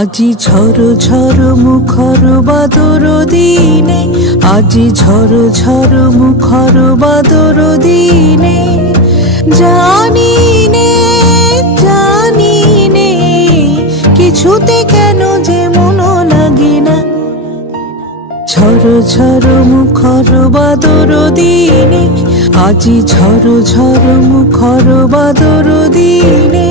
আজি ঝড় ঝড় মুখর বাদর দিনে, আজি ঝড় ঝড় মুখর বাদর দিনে, জানি নে জানি নে কিছুতে কেন যে মন লাগে না। ঝড় ঝড় মুখর বাদর দিনে, আজি ঝড় ঝড় মুখর বাদর দিনে।